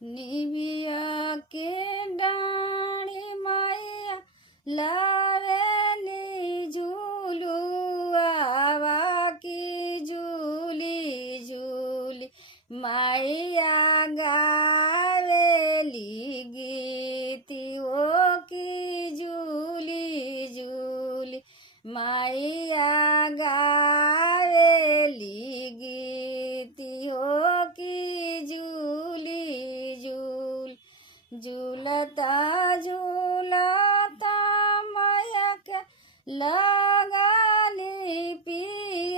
निबिया के डाणी मैया लावेली झूलुआवा की झूली झूली मैया गावेली गीतियों की झूली झूली मैया गावेली गीतियों की झूली झूल झूलता झूलता मैया के लगली पियासिया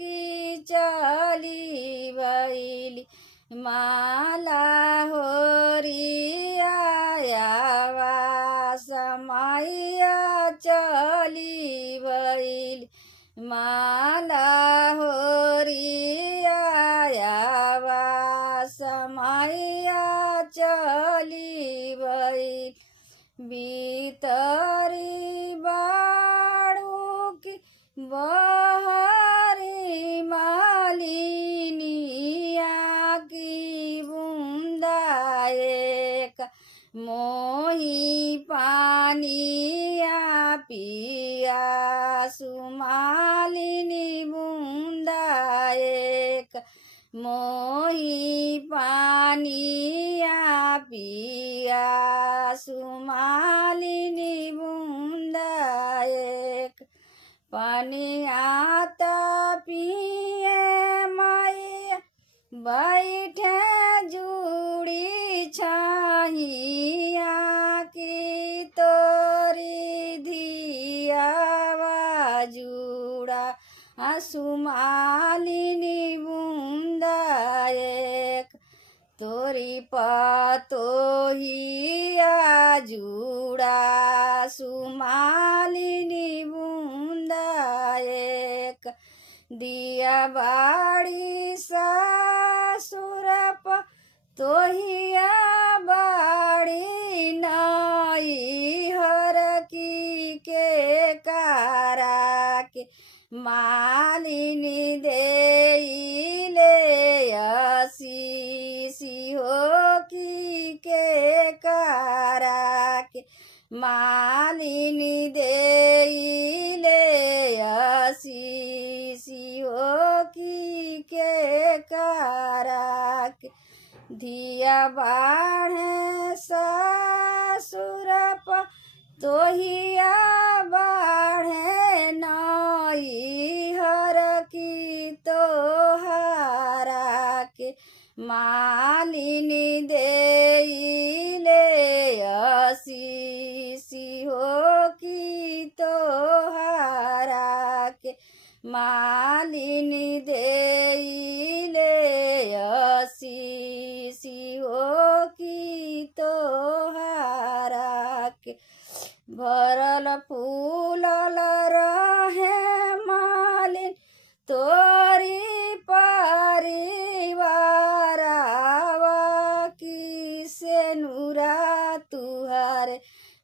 की चली बैली माला होरिया समैया चली बैली माला होरिया समैया चली बैली भीतरी बाड़ू की बहरी मालिनिया की बूंदा एक मोही पानिया पिया सुमालिनी बूंदा एक मोही पानिया पिया सुमालिनी बूंदा एक पानी आता पिए मैया बैठे जुड़ी छाहिया की तोरी धियावा जुड़ा सुमालिनी बूंदा एक तोरी पतोहिया जुड़ा सुमालिनी बूंदा एक दिया बाड़ी सासुर तोहिया बाड़ी नई हर की के कारा के मालिनी देले आशीषी हो की के कारा के मालिनी देले आशीषी हो की के कारा के धिया बाढ़े सासुर तोहिया बाढ़े नई हर की तोहारा के मालिनी देले आशीषी हो की तोहारा के मालिनी देले आशीषी हो की तोहारा के भरल फूलल रहे मालिन तोरी परिवारावा की सेनुरा तुहारे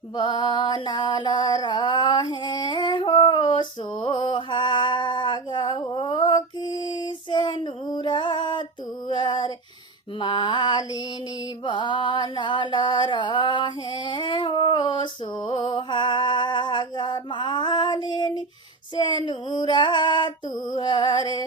बनल रहे हो सोहाग हो की सेनुरा तुहारे मालिनी बनल रहे हो सोहाग मालिनी सेनुरा तुहरे